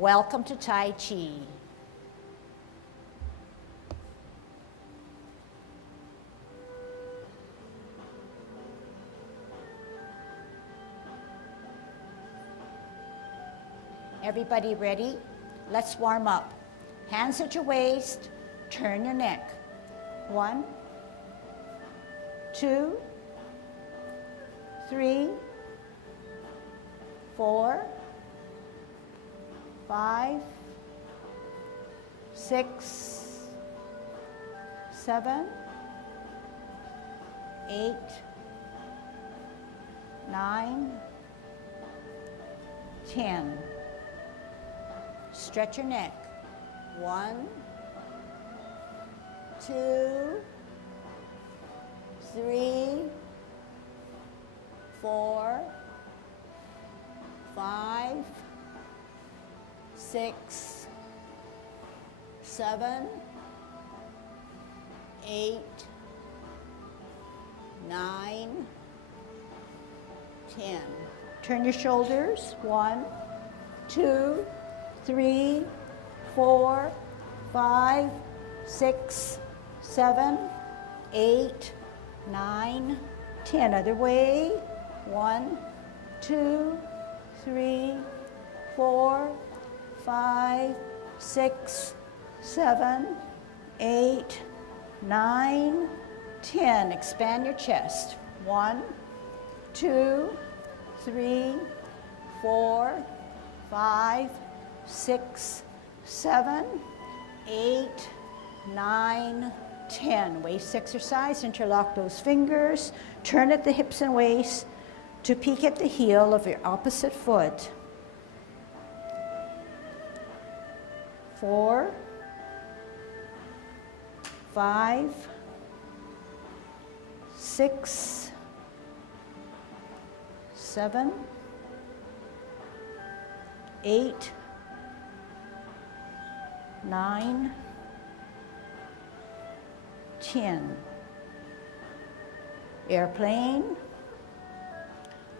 Welcome to Tai Chi. Everybody ready? Let's warm up. Hands at your waist, turn your neck. 1, 2, 3, 4, 5, 6, 7, 8, 9, 10. Stretch your neck. 1, 2, 3, 4, 5, 6, 7, 8, 9, 10. Turn your shoulders. 1, 2, 3, 4, 5, 6, 7, 8, 9, 10. Other way. 1, 2, 3, 4, 5, 6, 7, 8, 9, 10. Expand your chest. 1, 2, 3, 4, 5, 6, 7, 8, 9, 10. Waist exercise. Interlock those fingers. Turn at the hips and waist to peek at the heel of your opposite foot. 4, 5, 6, 7, 8, 9, 10. Airplane.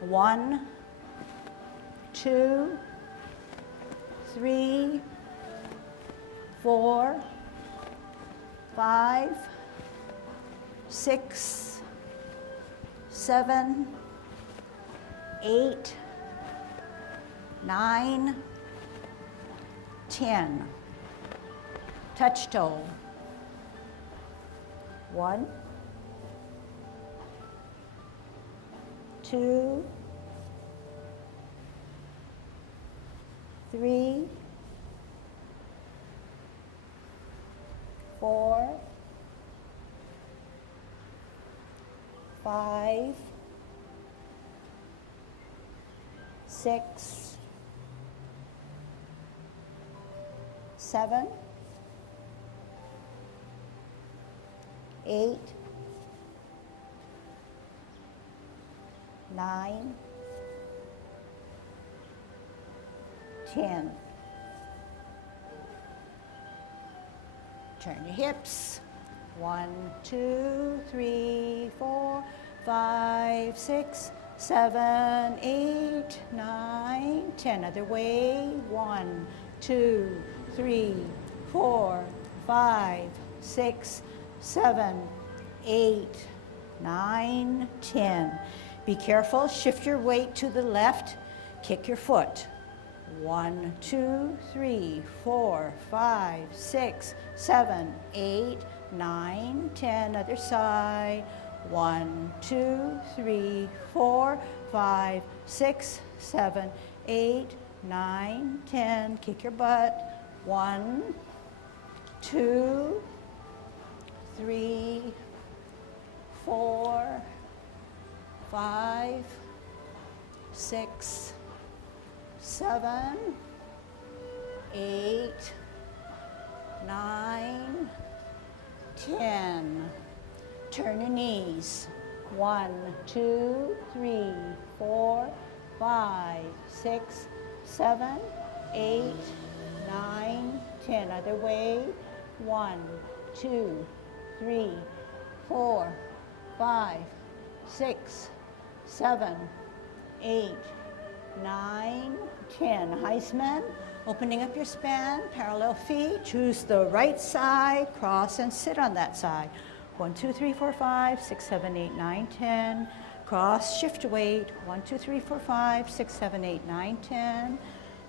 1, 2, 3, 4, 5, 6, 7, 8, 9, 10. Touch toe. 1, 2, 3, 4, 5, 6, 7, 8, 9, 10. Turn your hips. 1, 2, 3, 4, 5, 6, 7, 8, 9, 10. Other way. 1, 2, 3, 4, 5, 6, 7, 8, 9, 10. Be careful. Shift your weight to the left. Kick your foot. 1, 2, 3, 4, 5, 6, 7, 8, 9, 10. Other side. 1, 2, 3, 4, 5, 6, 7, 8, 9, 10. Kick your butt. 1, 2, 3, 4, 5, 6, 7, 8, 9, 10. Turn your knees. 1, 2, 3, 4, 5, 6, 7, 8, 9, 10. Other way. 1, 2, 3, 4, 5, 6, 7, 8, 9, 10. Heisman. Opening up your span, parallel feet, choose the right side, cross and sit on that side. 1, 2, 3, 4, 5, 6, 7, 8, 9, 10. Cross, shift weight, 1, 2, 3, 4, 5, 6, 7, 8, 9, 10.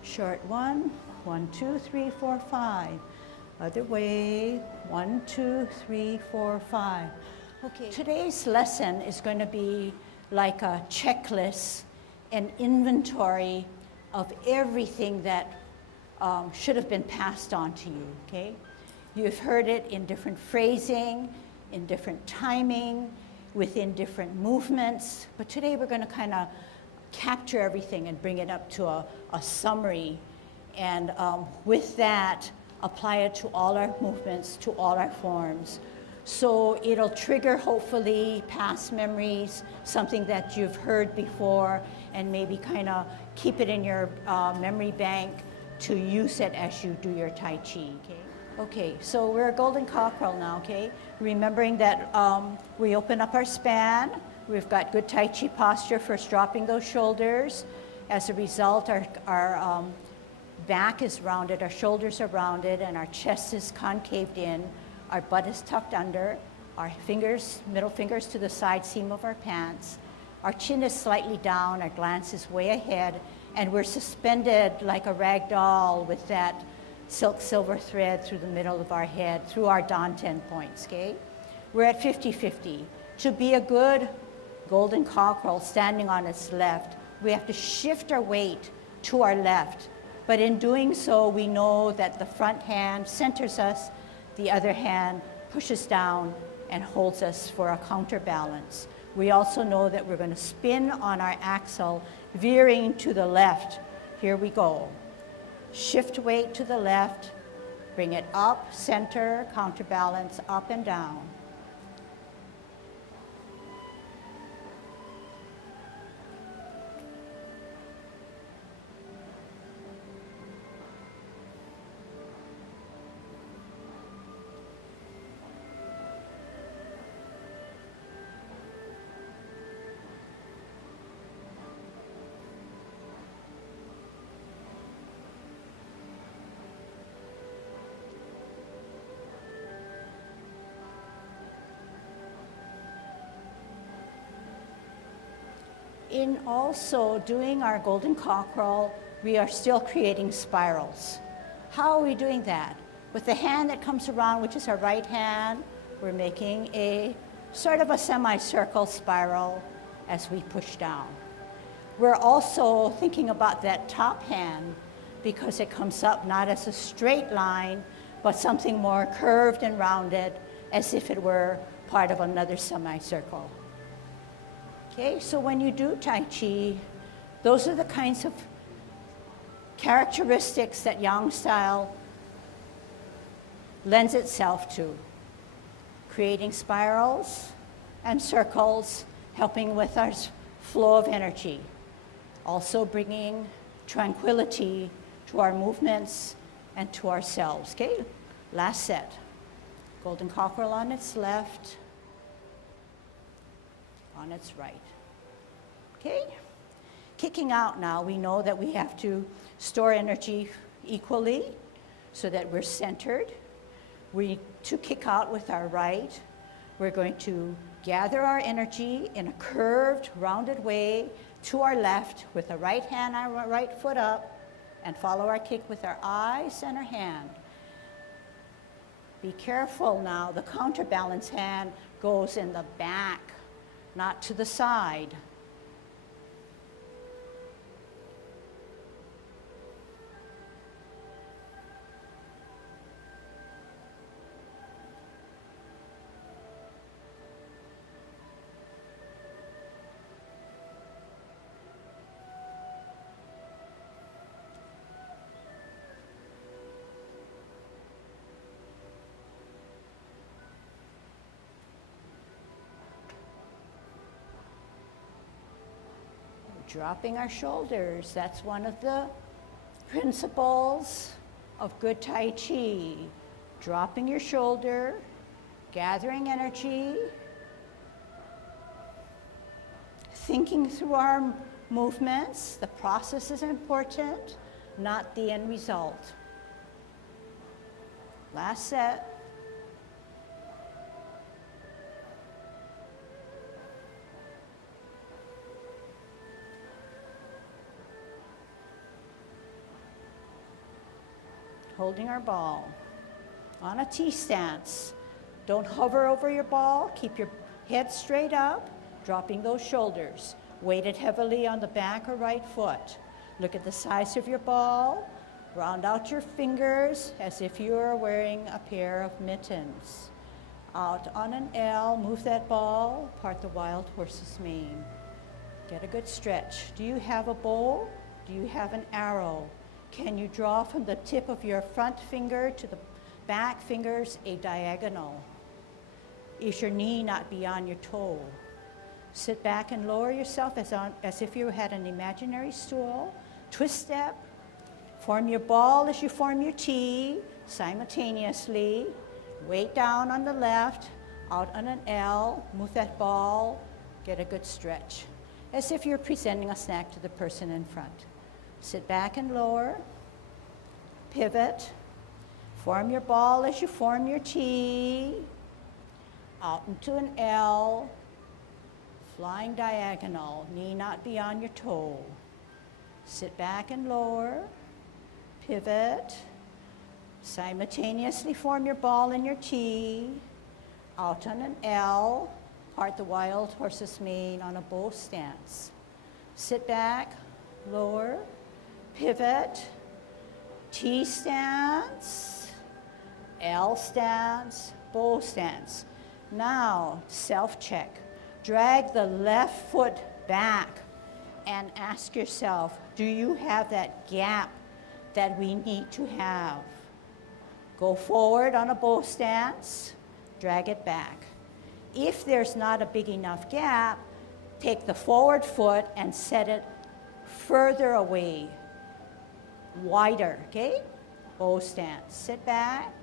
Short one, 1, 2, 3, 4, 5. Other way, 1, 2, 3, 4, 5. Okay. Today's lesson is going to be like a checklist, an inventory of everything that should have been passed on to you, okay? You've heard it in different phrasing, in different timing, within different movements, but today we're going to kind of capture everything and bring it up to a summary, and with that, apply it to all our movements, to all our forms. So it'll trigger, hopefully, past memories, something that you've heard before, and maybe kind of keep it in your memory bank to use it as you do your Tai Chi, okay? Okay, so we're a golden cockerel now, okay? Remembering that we open up our span. We've got good Tai Chi posture, first dropping those shoulders. As a result, our back is rounded, our shoulders are rounded, and our chest is concaved in. Our butt is tucked under. Our fingers, middle fingers to the side seam of our pants. Our chin is slightly down, our glance is way ahead, and we're suspended like a rag doll with that silk silver thread through the middle of our head, through our danten points, okay? We're at 50-50. To be a good golden cockerel standing on its left, we have to shift our weight to our left. But in doing so, we know that the front hand centers us, the other hand pushes down and holds us for a counterbalance. We also know that we're going to spin on our axle, veering to the left. Here we go. Shift weight to the left, bring it up, center, counterbalance, up and down. In also doing our golden cockerel, we are still creating spirals. How are we doing that? With the hand that comes around, which is our right hand, we're making a sort of a semicircle spiral as we push down. We're also thinking about that top hand because it comes up not as a straight line, but something more curved and rounded, as if it were part of another semicircle. Okay, so when you do Tai Chi, those are the kinds of characteristics that Yang style lends itself to. Creating spirals and circles, helping with our flow of energy. Also bringing tranquility to our movements and to ourselves. Okay, last set. Golden cockerel on its left, on its right. Okay? Kicking out now, we know that we have to store energy equally so that we're centered. To kick out with our right, we're going to gather our energy in a curved, rounded way to our left with the right hand, our right foot up, and follow our kick with our eyes and our hand. Be careful now, the counterbalance hand goes in the back, not to the side. Dropping our shoulders, that's one of the principles of good Tai Chi. Dropping your shoulder, gathering energy, thinking through our movements. The process is important, not the end result. Last set. Holding our ball on a T stance. Don't hover over your ball. Keep your head straight up, dropping those shoulders. Weighted heavily on the back or right foot. Look at the size of your ball. Round out your fingers as if you are wearing a pair of mittens. Out on an L, move that ball, part the wild horse's mane. Get a good stretch. Do you have a bow? Do you have an arrow? Can you draw from the tip of your front finger to the back fingers a diagonal? Is your knee not beyond your toe? Sit back and lower yourself as if you had an imaginary stool. Twist step. Form your ball as you form your T simultaneously. Weight down on the left, out on an L. Move that ball. Get a good stretch. As if you're presenting a snack to the person in front. Sit back and lower. Pivot. Form your ball as you form your T. Out into an L. Flying diagonal, knee not beyond your toe. Sit back and lower. Pivot. Simultaneously form your ball and your T. Out on an L. Part the wild horse's mane on a bow stance. Sit back, lower. Pivot, T stance, L stance, bow stance. Now, self-check. Drag the left foot back and ask yourself, do you have that gap that we need to have? Go forward on a bow stance, drag it back. If there's not a big enough gap, take the forward foot and set it further away. Wider, okay? Bow stance. Sit back,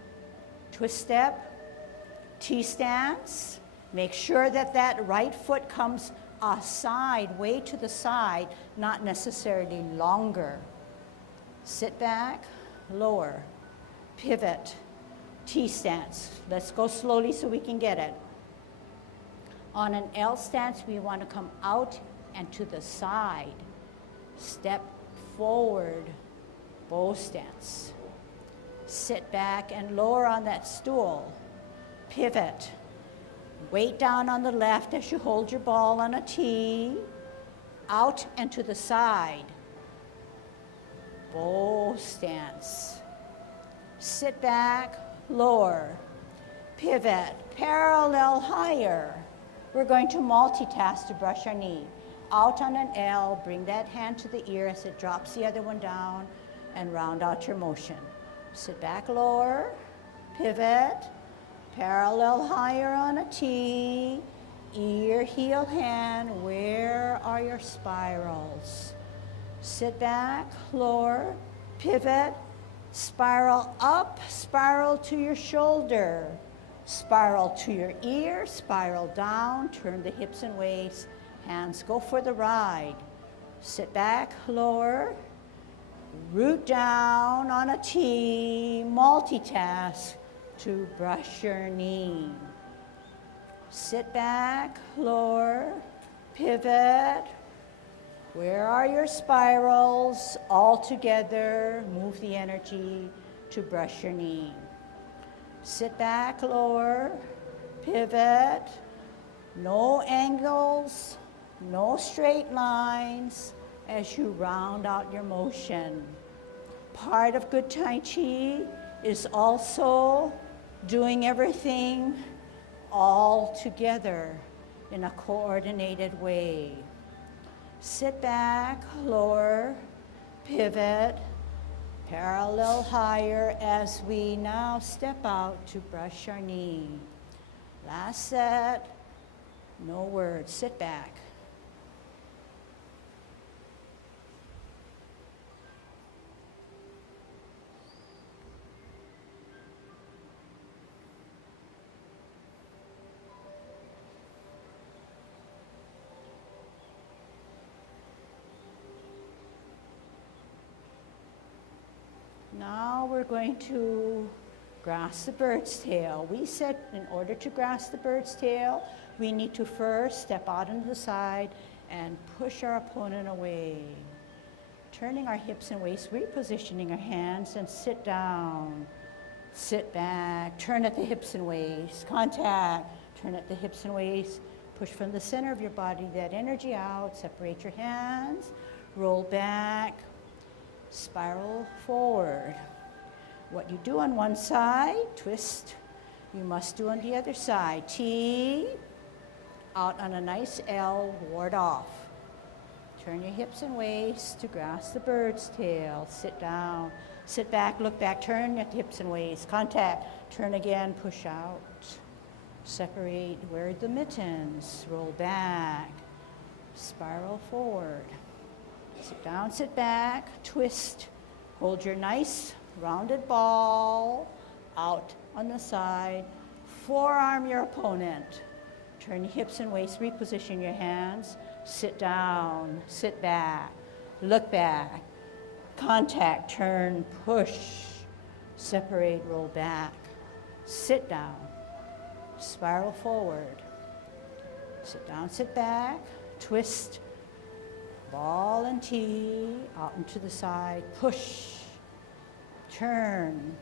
twist step, T stance. Make sure that that right foot comes aside, way to the side, not necessarily longer. Sit back, lower, pivot, T stance. Let's go slowly so we can get it. On an L stance, we want to come out and to the side. Step forward. Bow stance. Sit back and lower on that stool. Pivot. Weight down on the left as you hold your ball on a T. Out and to the side. Bow stance. Sit back, lower. Pivot, parallel higher. We're going to multitask to brush our knee. Out on an L, bring that hand to the ear as it drops the other one down. And round out your motion. Sit back, lower, pivot, parallel higher on a T, ear, heel, hand. Where are your spirals? Sit back, lower, pivot, spiral up, spiral to your shoulder, spiral to your ear, spiral down, turn the hips and waist, hands go for the ride. Sit back, lower, root down on a T, multitask to brush your knee. Sit back, lower, pivot. Where are your spirals? All together, move the energy to brush your knee. Sit back, lower, pivot. No angles, no straight lines as you round out your motion. Part of good Tai Chi is also doing everything all together in a coordinated way. Sit back, lower, pivot, parallel higher as we now step out to brush our knee. Last set, no words, sit back. Now we're going to grasp the bird's tail. We said in order to grasp the bird's tail, we need to first step out into the side and push our opponent away. Turning our hips and waist, repositioning our hands, and sit down. Sit back, turn at the hips and waist, contact, turn at the hips and waist, push from the center of your body that energy out, separate your hands, roll back, spiral forward. What you do on one side, twist, you must do on the other side. T, out on a nice L, ward off. Turn your hips and waist to grasp the bird's tail. Sit down, sit back, look back, turn at the hips and waist. Contact, turn again, push out. Separate, wear the mittens, roll back, spiral forward. Sit down, sit back, twist. Hold your nice rounded ball out on the side. Forearm your opponent. Turn your hips and waist, reposition your hands. Sit down, sit back, look back. Contact, turn, push. Separate, roll back. Sit down, spiral forward. Sit down, sit back, twist. Ball and T, out and to the side, push, turn,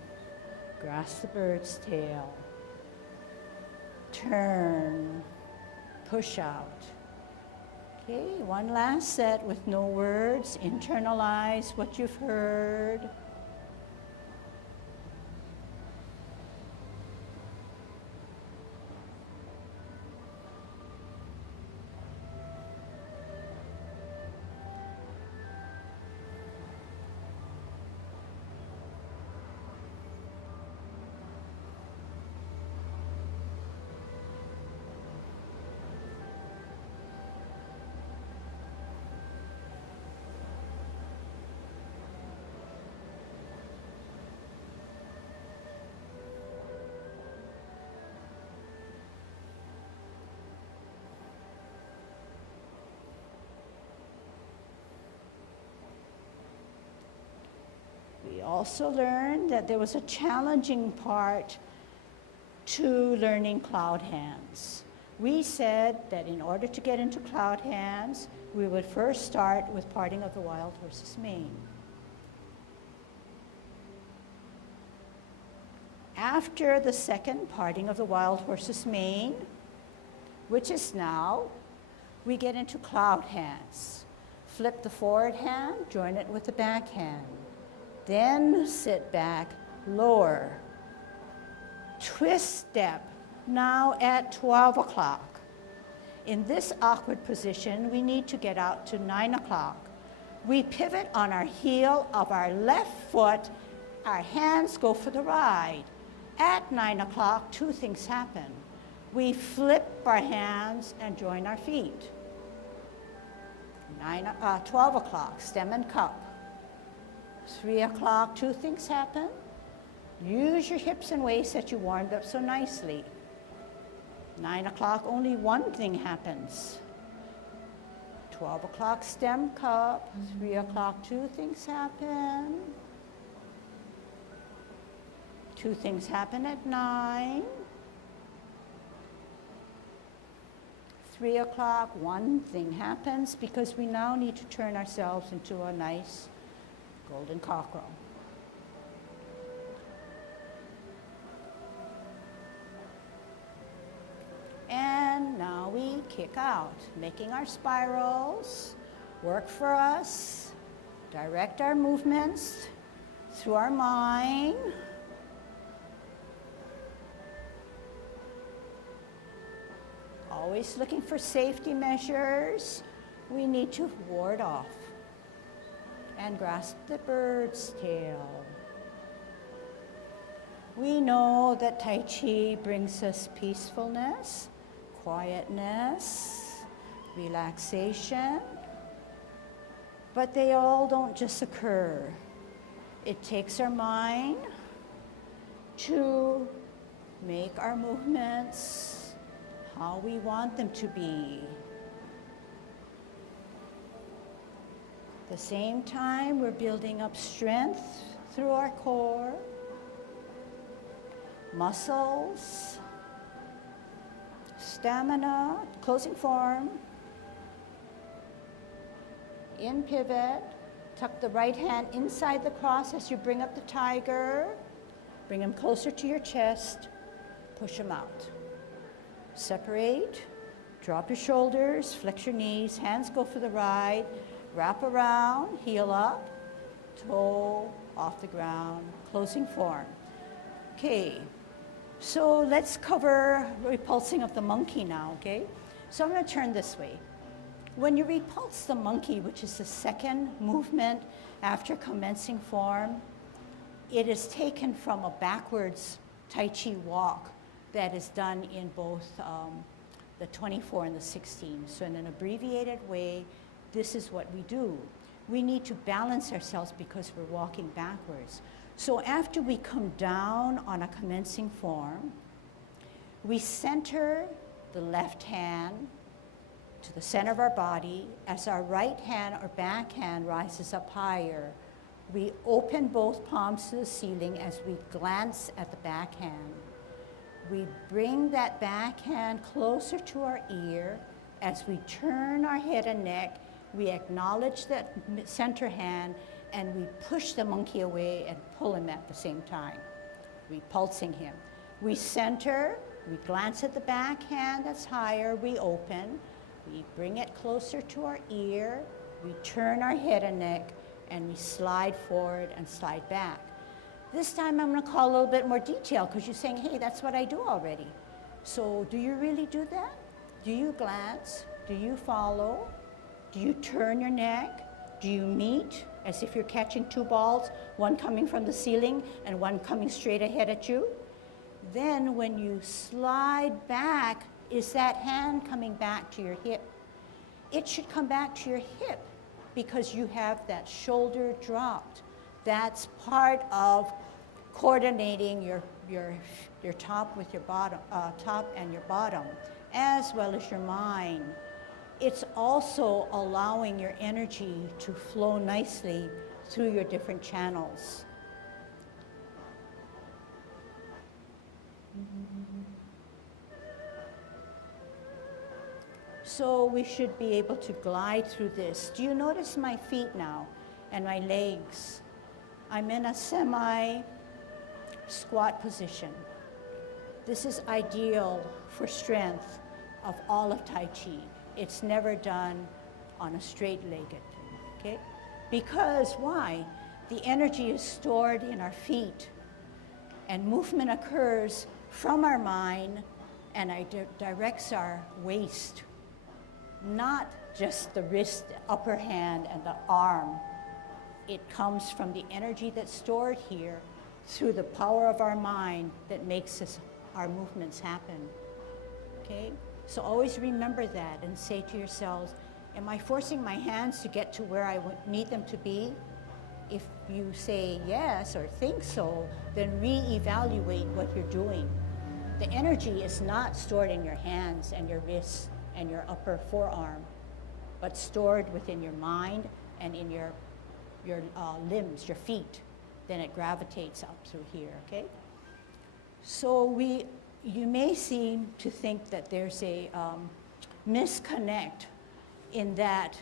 grasp the bird's tail, turn, push out. Okay, one last set with no words, internalize what you've heard. We also learned that there was a challenging part to learning cloud hands. We said that in order to get into cloud hands, we would first start with parting of the wild horse's mane. After the second parting of the wild horse's mane, which is now, we get into cloud hands. Flip the forward hand, join it with the back hand. Then sit back, lower. Twist step, now at 12 o'clock. In this awkward position, we need to get out to 9 o'clock. We pivot on our heel of our left foot, our hands go for the ride. At 9 o'clock, two things happen. We flip our hands and join our feet. 12 o'clock, stem and cup. 3 o'clock, two things happen. Use your hips and waist that you warmed up so nicely. 9 o'clock, only one thing happens. 12 o'clock, stem cup. 3 o'clock, two things happen. Two things happen at 9. 3 o'clock, one thing happens because we now need to turn ourselves into a nice golden cockerel. And now we kick out, making our spirals work for us, direct our movements through our mind. Always looking for safety measures. We need to ward off and grasp the bird's tail. We know that Tai Chi brings us peacefulness, quietness, relaxation, but they all don't just occur. It takes our mind to make our movements how we want them to be. At the same time, we're building up strength through our core, muscles, stamina, closing form. In pivot, tuck the right hand inside the cross as you bring up the tiger. Bring him closer to your chest, push him out. Separate, drop your shoulders, flex your knees, hands go for the ride, wrap around, heel up, toe off the ground, closing form. Okay, so let's cover repulsing of the monkey now, okay? So I'm gonna turn this way. When you repulse the monkey, which is the second movement after commencing form, it is taken from a backwards Tai Chi walk that is done in both the 24 and the 16. So in an abbreviated way, this is what we do. We need to balance ourselves because we're walking backwards. So after we come down on a commencing form, we center the left hand to the center of our body as our right hand or back hand rises up higher. We open both palms to the ceiling as we glance at the back hand. We bring that back hand closer to our ear. As we turn our head and neck, we acknowledge that center hand and we push the monkey away and pull him at the same time, repulsing him. We center, we glance at the back hand that's higher, we open, we bring it closer to our ear, we turn our head and neck, and we slide forward and slide back. This time I'm gonna call a little bit more detail because you're saying, hey, that's what I do already. So do you really do that? Do you glance? Do you follow? Do you turn your neck? Do you meet as if you're catching two balls, one coming from the ceiling and one coming straight ahead at you? Then when you slide back, is that hand coming back to your hip? It should come back to your hip because you have that shoulder dropped. That's part of coordinating your top with your bottom, top and your bottom, as well as your mind. It's also allowing your energy to flow nicely through your different channels. So we should be able to glide through this. Do you notice my feet now and my legs? I'm in a semi-squat position. This is ideal for strength of all of Tai Chi. It's never done on a straight-legged, okay? Because why? The energy is stored in our feet and movement occurs from our mind and it directs our waist, not just the wrist, the upper hand, and the arm. It comes from the energy that's stored here through the power of our mind that makes our movements happen, okay? So always remember that and say to yourselves, am I forcing my hands to get to where I need them to be? If you say yes or think so, then reevaluate what you're doing. The energy is not stored in your hands and your wrists and your upper forearm, but stored within your mind and in your limbs, your feet. Then it gravitates up through here, okay? So you may seem to think that there's a misconnect in that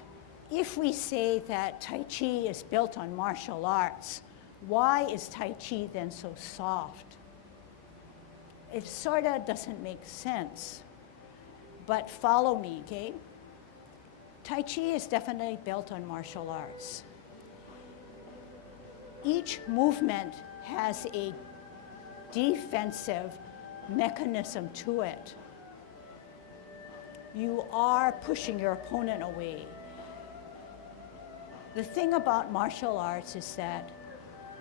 if we say that Tai Chi is built on martial arts, why is Tai Chi then so soft? It sort of doesn't make sense. But follow me, okay? Tai Chi is definitely built on martial arts. Each movement has a defensive mechanism to it. You are pushing your opponent away. The thing about martial arts is that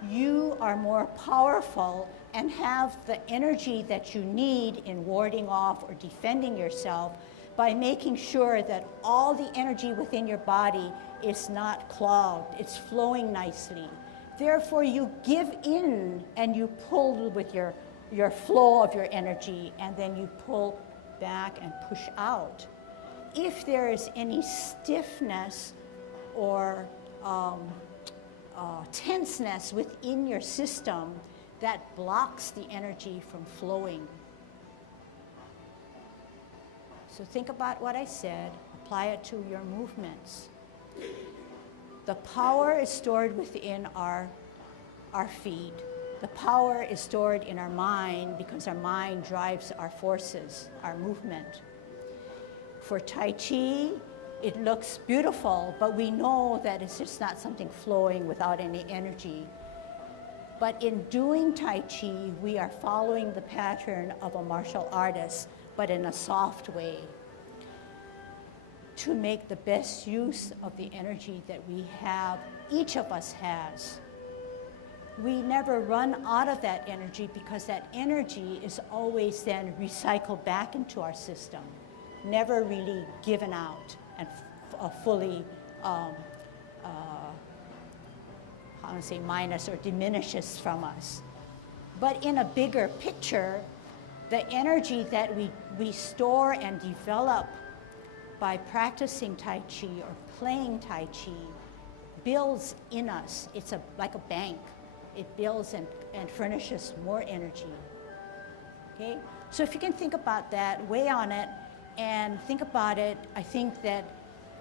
you are more powerful and have the energy that you need in warding off or defending yourself by making sure that all the energy within your body is not clogged, it's flowing nicely. Therefore, you give in and you pull with your flow of your energy, and then you pull back and push out. If there is any stiffness or tenseness within your system that blocks the energy from flowing. So think about what I said, apply it to your movements. The power is stored within our feet. The power is stored in our mind because our mind drives our forces, our movement. For Tai Chi, it looks beautiful, but we know that it's just not something flowing without any energy. But in doing Tai Chi, we are following the pattern of a martial artist, but in a soft way, to make the best use of the energy that we have, each of us has. We never run out of that energy because that energy is always then recycled back into our system, never really given out and fully, minus or diminishes from us. But in a bigger picture, the energy that we store and develop by practicing Tai Chi or playing Tai Chi builds in us. It's like a bank. It builds and furnishes more energy. Okay? So if you can think about that, weigh on it, and think about it, I think that,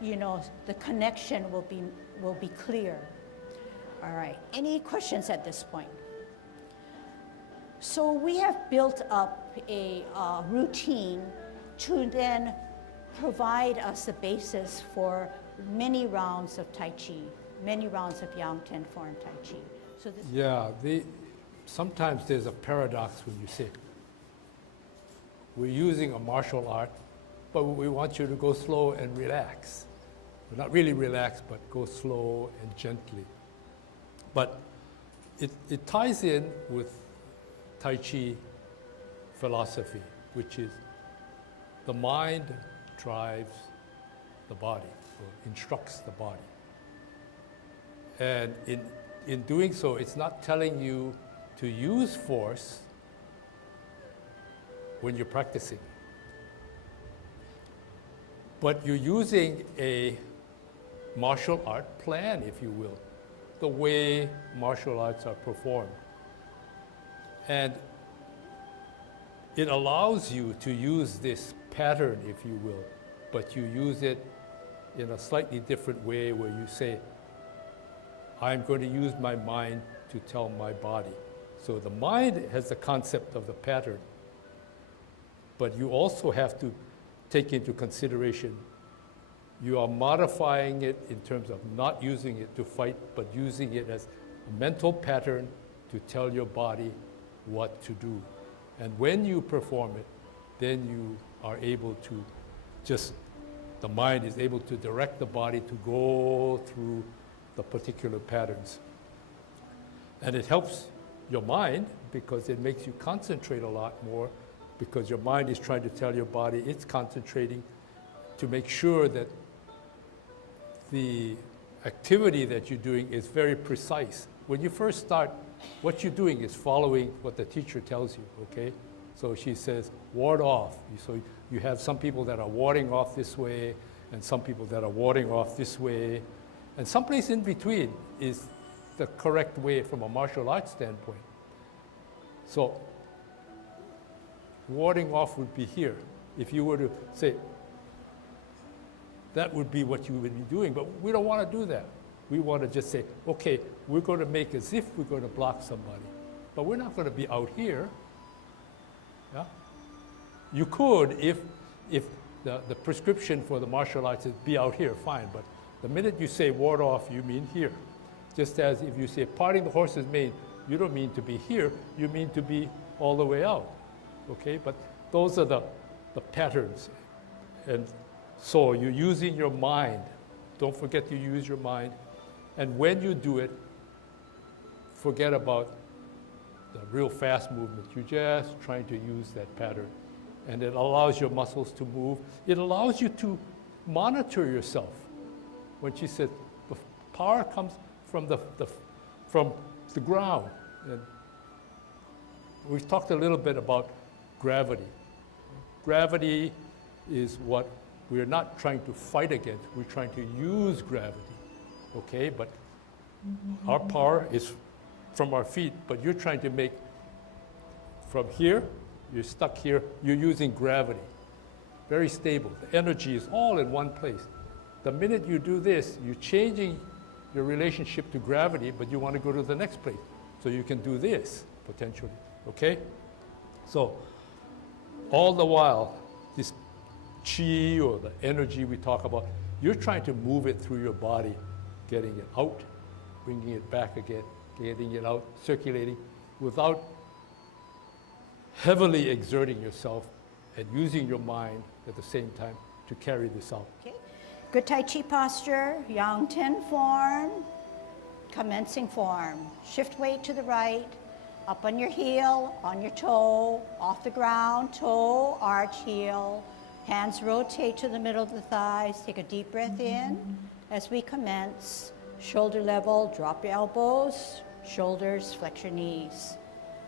the connection will be clear. All right, any questions at this point? So we have built up a routine to then provide us the basis for many rounds of Tai Chi, many rounds of Yang Ten form Tai Chi. So this sometimes there's a paradox when you say, we're using a martial art, but we want you to go slow and relax. Well, not really relax, but go slow and gently. But it ties in with Tai Chi philosophy, which is the mind drives the body, or instructs the body. And in doing so, it's not telling you to use force when you're practicing. But you're using a martial art plan, if you will, the way martial arts are performed. And it allows you to use this pattern, if you will, but you use it in a slightly different way where you say, I'm going to use my mind to tell my body. So the mind has the concept of the pattern, but you also have to take into consideration you are modifying it in terms of not using it to fight, but using it as a mental pattern to tell your body what to do. And when you perform it, then you are able to the mind is able to direct the body to go through the particular patterns. And it helps your mind because it makes you concentrate a lot more, because your mind is trying to tell your body it's concentrating to make sure that the activity that you're doing is very precise. When you first start, what you're doing is following what the teacher tells you, okay? So she says, ward off. So you have some people that are warding off this way, and some people that are warding off this way, and someplace in between is the correct way from a martial arts standpoint. So warding off would be here. If you were to say, that would be what you would be doing, but we don't want to do that. We want to just say, okay, we're going to make as if we're going to block somebody, but we're not going to be out here. Yeah? You could, if the prescription for the martial arts is be out here, fine, but the minute you say ward off, you mean here. Just as if you say parting the horse's mane, you don't mean to be here, you mean to be all the way out, okay? But those are the patterns. And so you're using your mind. Don't forget to use your mind. And when you do it, forget about the real fast movement. You're just trying to use that pattern. And it allows your muscles to move. It allows you to monitor yourself. When she said, the power comes from the ground. And we've talked a little bit about gravity. Gravity is what we're not trying to fight against. We're trying to use gravity, okay? But Our power is from our feet, but you're trying to make from here, you're stuck here, you're using gravity. Very stable. The energy is all in one place. The minute you do this, you're changing your relationship to gravity, but you want to go to the next place. So you can do this, potentially, okay? So, all the while, this chi or the energy we talk about, you're trying to move it through your body, getting it out, bringing it back again, getting it out, circulating, without heavily exerting yourself and using your mind at the same time to carry this out. Okay. Good Tai Chi posture, Yang Ten form, commencing form. Shift weight to the right, up on your heel, on your toe, off the ground, toe, arch, heel. Hands rotate to the middle of the thighs. Take a deep breath in as we commence. Shoulder level, drop your elbows, shoulders, flex your knees.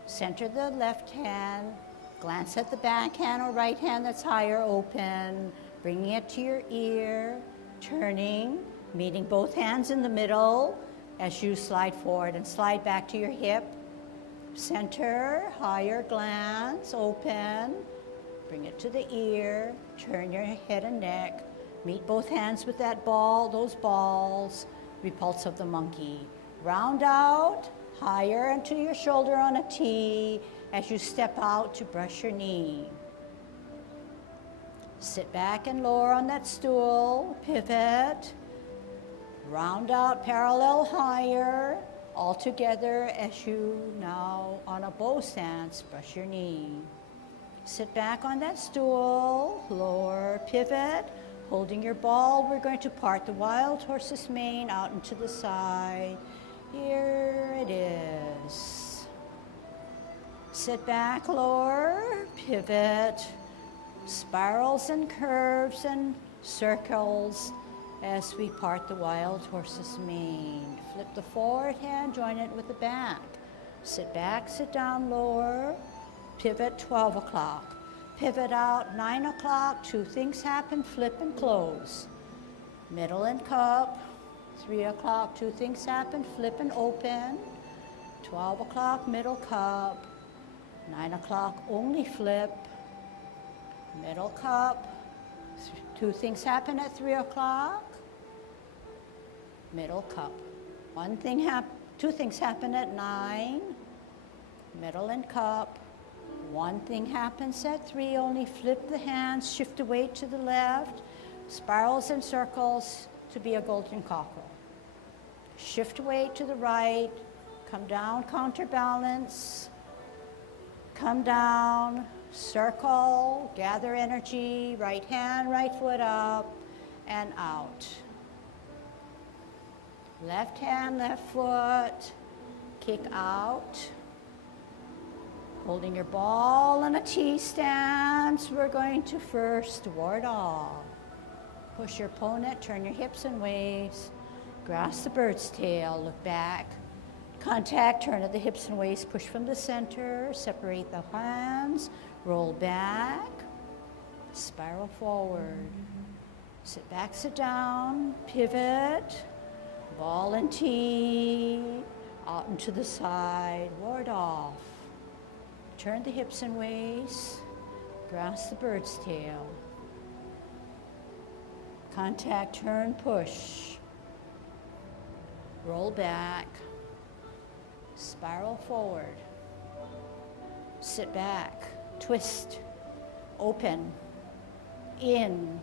Center the left hand, glance at the back hand or right hand that's higher open, bringing it to your ear, turning, meeting both hands in the middle as you slide forward and slide back to your hip. Center, higher glance, open, bring it to the ear, turn your head and neck, meet both hands with that ball, those balls, repulse of the monkey. Round out, higher into your shoulder on a T as you step out to brush your knee. Sit back and lower on that stool, pivot, round out, parallel higher, all together as you now on a bow stance, brush your knee. Sit back on that stool, lower, pivot, holding your ball. We're going to part the wild horse's mane out into the side. Here it is. Sit back, lower, pivot, spirals and curves and circles as we part the wild horse's mane. Flip the forward hand, join it with the back. Sit back, sit down, lower, pivot 12 o'clock. Pivot out 9 o'clock, two things happen, flip and close. Middle and cup, 3 o'clock, two things happen, flip and open. 12 o'clock, middle cup. 9 o'clock, only flip. Middle cup. Two things happen at 3 o'clock. Middle cup. Two things happen at 9. Middle and cup. One thing happens at 3, only flip the hands, shift the weight to the left, spirals and circles to be a golden cockerel. Shift weight to the right, come down, counterbalance, come down, circle, gather energy, right hand, right foot up and out. Left hand, left foot, kick out. Holding your ball in a T stance, we're going to first ward off. Push your opponent, turn your hips and waist, grasp the bird's tail, look back. Contact, turn at the hips and waist, push from the center, separate the hands, roll back, spiral forward. Sit back, sit down, pivot, ball and T, out and to the side, ward off. Turn the hips and waist, grasp the bird's tail. Contact, turn, push. Roll back, spiral forward. Sit back, twist, open, in.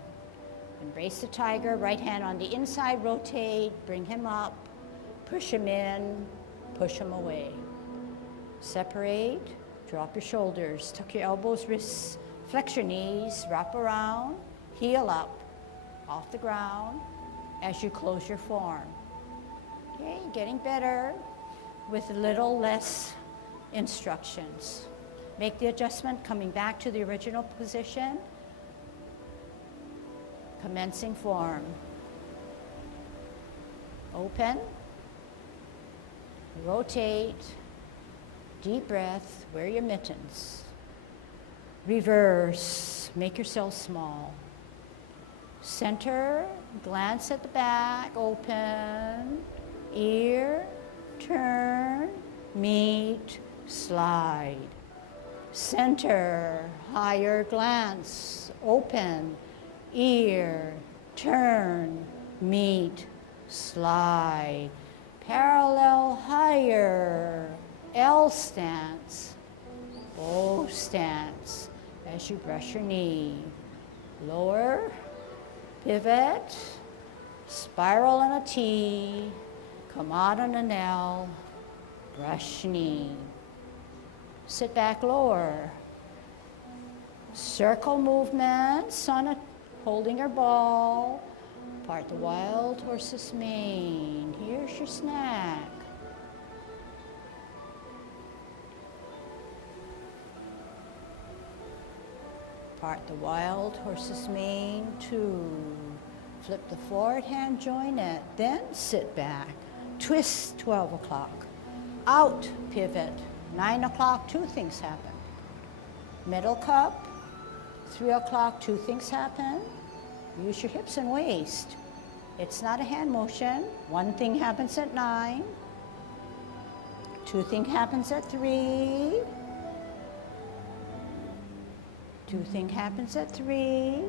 Embrace the tiger, right hand on the inside, rotate, bring him up, push him in, push him away. Separate. Drop your shoulders, tuck your elbows, wrists, flex your knees, wrap around, heel up, off the ground as you close your form. Okay, getting better with a little less instructions. Make the adjustment, coming back to the original position. Commencing form. Open, rotate, deep breath, wear your mittens. Reverse, make yourself small. Center, glance at the back, open. ear, turn, meet, slide. Center, higher glance, open, ear, turn, meet, slide. Parallel higher, L stance, O stance as you brush your knee. Lower, pivot, spiral on a T, come out on an L, brush knee. Sit back lower. Circle movements on a, holding your ball. Part the wild horse's mane. Here's your snack. Part the wild horse's mane, 2. Flip the forward hand, join it. Then sit back. Twist, 12 o'clock. Out, pivot. 9 o'clock, 2 things happen. Middle cup, 3 o'clock, 2 things happen. Use your hips and waist. It's not a hand motion. 1 thing happens at 9. 2 thing happens at 3. 2 thing happens at 3.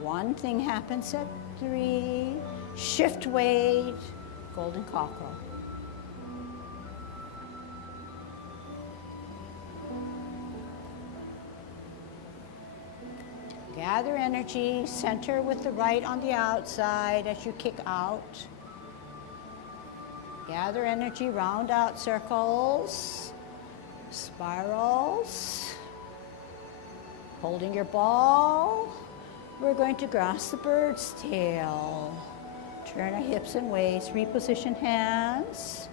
1 thing happens at 3. Shift weight, golden cockerel. Gather energy, center with the right on the outside as you kick out. Gather energy, round out circles, spirals. Holding your ball, we're going to grasp the bird's tail. Turn our hips and waist, reposition hands.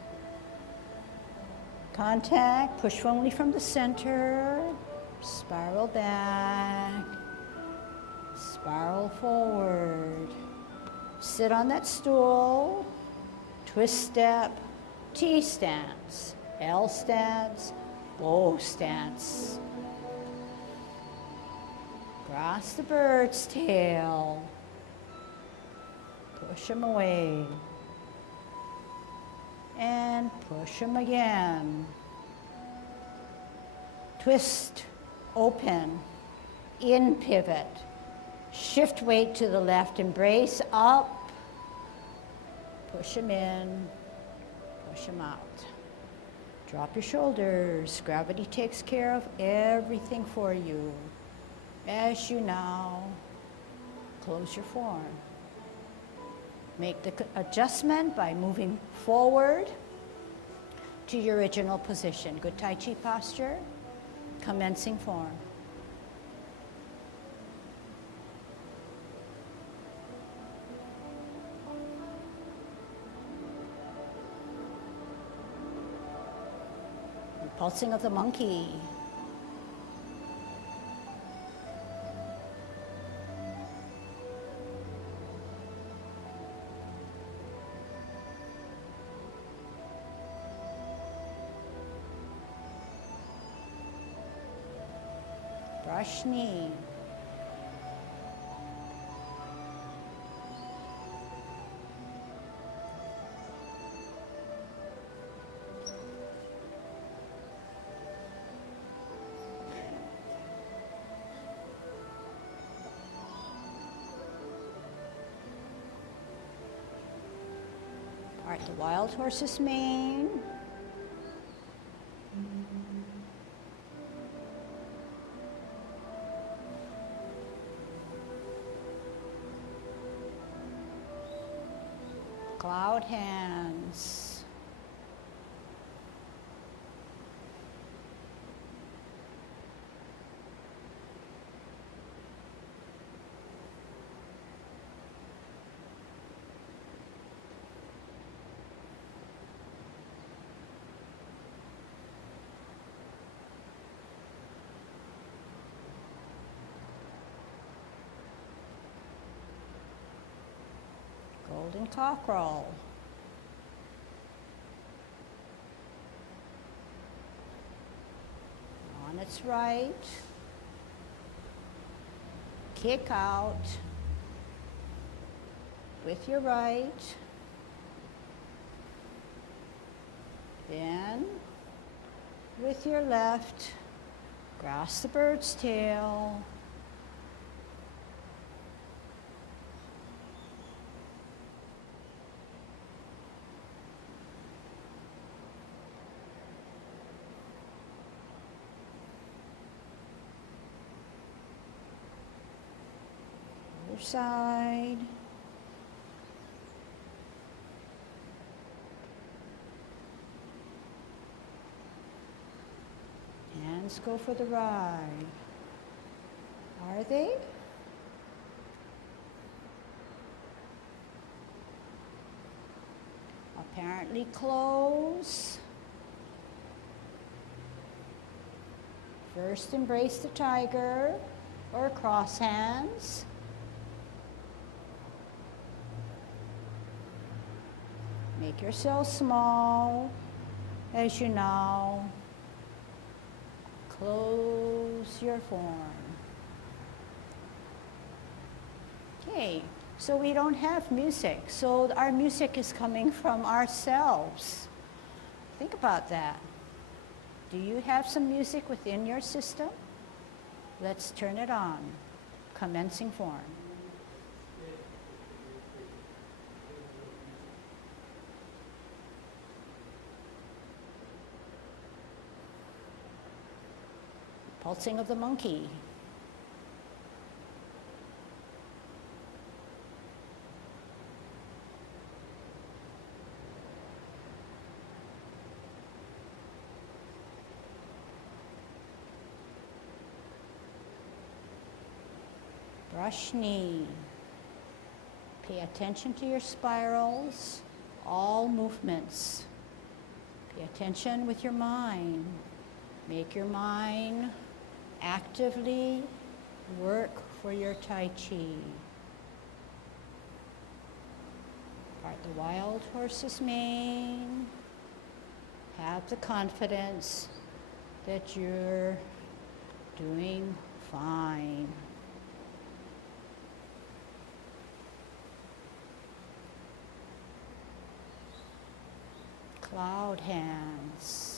Contact, push firmly from the center, spiral back. Spiral forward. Sit on that stool. Twist step, T stance, L stance, bow stance. Grasp the bird's tail. Push him away. And push him again. Twist, open, in pivot. Shift weight to the left, embrace up, push him in, push him out. Drop your shoulders. Gravity takes care of everything for you. As you now close your form. Make the adjustment by moving forward to your original position. Good Tai Chi posture, commencing form. Pulsing of the monkey. Brush knee. Part the wild horse's mane. Cloud hands. Golden cockerel. On its right. Kick out with your right. Then, with your left, grasp the bird's tail. Other side. Hands go for the ride. Are they? Apparently close. First embrace the tiger or cross hands. Make yourself small as you now close your form. Okay, so we don't have music. So our music is coming from ourselves. Think about that. Do you have some music within your system? Let's turn it on. Commencing form. Pulsing of the monkey. Brush knee. Pay attention to your spirals, all movements. Pay attention with your mind. Make your mind actively work for your Tai Chi. Part the wild horse's mane. Have the confidence that you're doing fine. Cloud hands.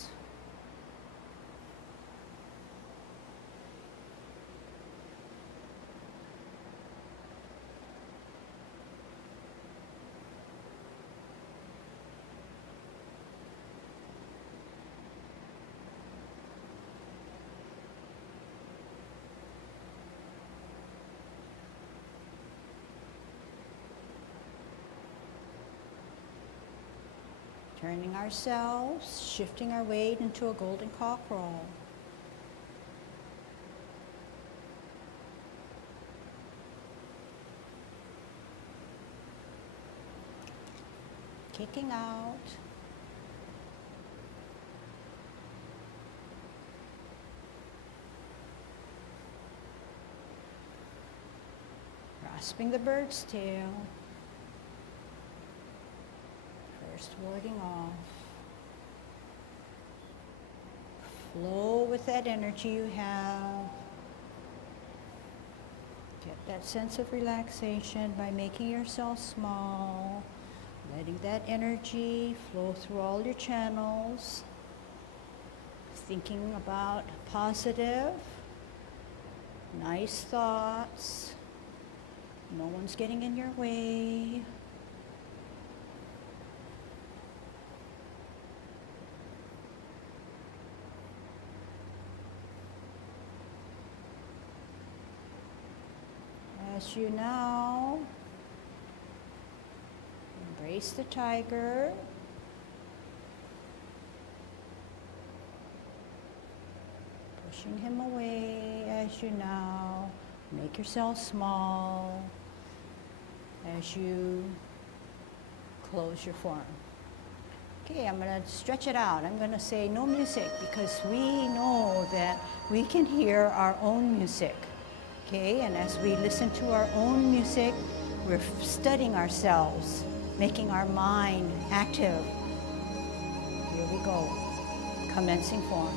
Turning ourselves, shifting our weight into a golden cock roll. Kicking out. Grasping the bird's tail. First warding off. Flow with that energy you have. Get that sense of relaxation by making yourself small, letting that energy flow through all your channels, thinking about positive, nice thoughts. No one's getting in your way. As you now embrace the tiger, pushing him away as you now make yourself small as you close your form. Okay, I'm going to stretch it out. I'm going to say no music because we know that we can hear our own music. Okay, and as we listen to our own music, we're studying ourselves, making our mind active. Here we go. Commencing form.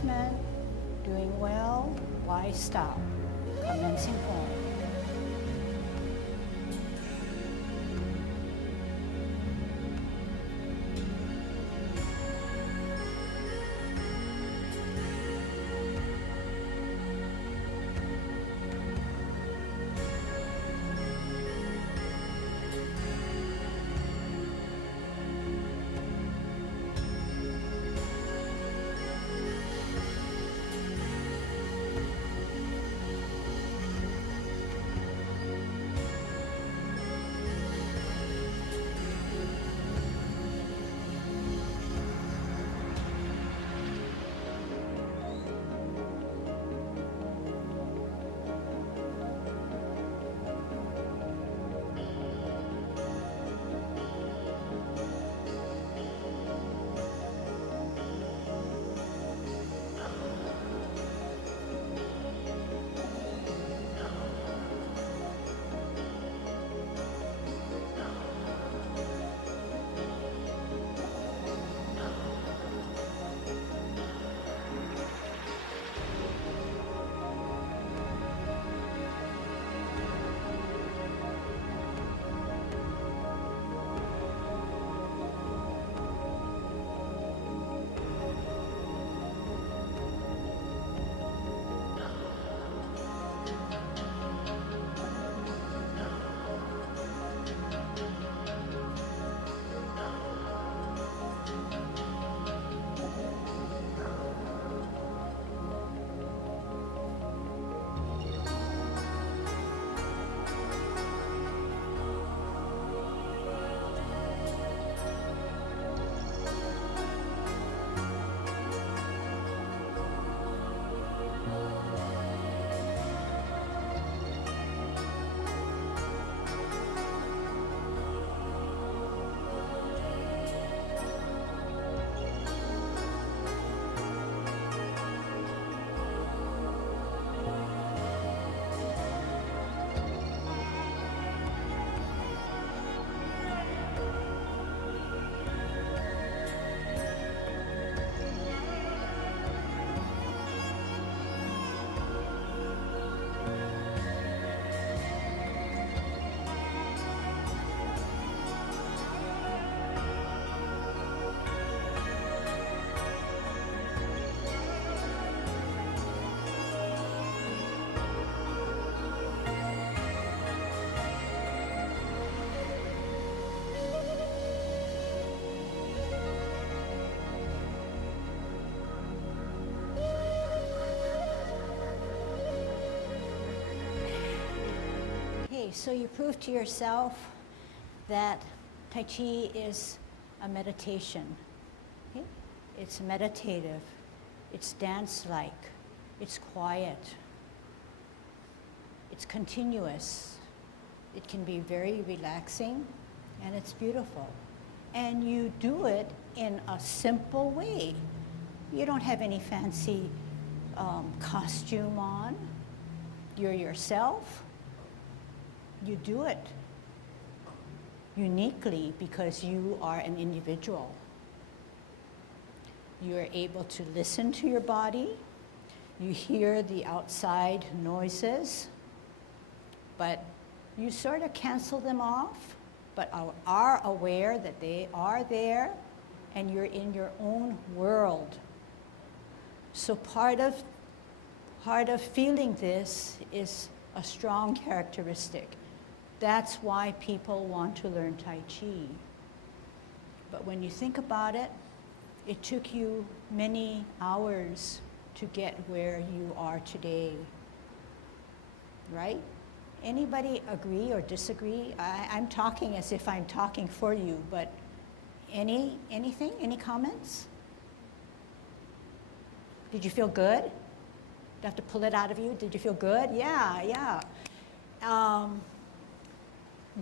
advancement, doing well, why stop? Commencing form. Okay, so you prove to yourself that Tai Chi is a meditation. Okay? It's meditative, it's dance-like, it's quiet, it's continuous, it can be very relaxing, and it's beautiful. And you do it in a simple way. You don't have any fancy costume on. You're yourself. You do it uniquely because you are an individual. You are able to listen to your body. You hear the outside noises, but you sort of cancel them off, but are aware that they are there and you're in your own world. So part of feeling this is a strong characteristic. That's why people want to learn Tai Chi. But when you think about it, it took you many hours to get where you are today, right? Anybody agree or disagree? I'm talking as if I'm talking for you, but anything? Any comments? Did you feel good? Do I have to pull it out of you? Did you feel good? Yeah.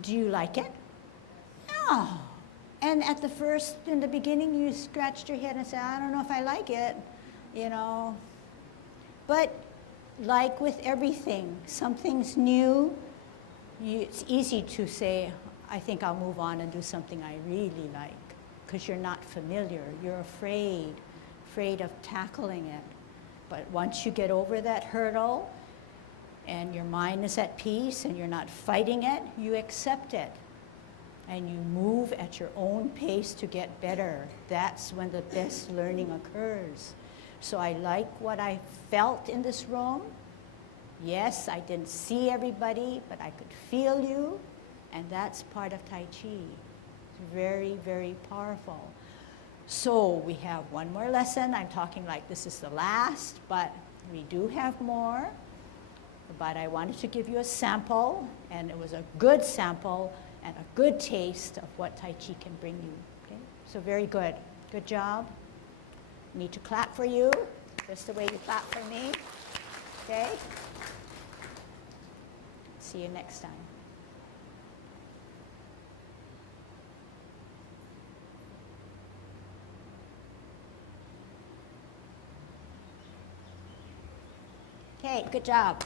Do you like it? No. And in the beginning, you scratched your head and said, I don't know if I like it, you know. But like with everything, something's new, it's easy to say, I think I'll move on and do something I really like, because you're not familiar. You're afraid of tackling it. But once you get over that hurdle and your mind is at peace and you're not fighting it, you accept it. And you move at your own pace to get better. That's when the best learning occurs. So I like what I felt in this room. Yes, I didn't see everybody, but I could feel you. And that's part of Tai Chi. It's very, very powerful. So we have one more lesson. I'm talking like this is the last, but we do have more. But I wanted to give you a sample, and it was a good sample and a good taste of what Tai Chi can bring you. Okay? So very good. Good job. Need to clap for you, just the way you clap for me. Okay? See you next time. Okay, good job.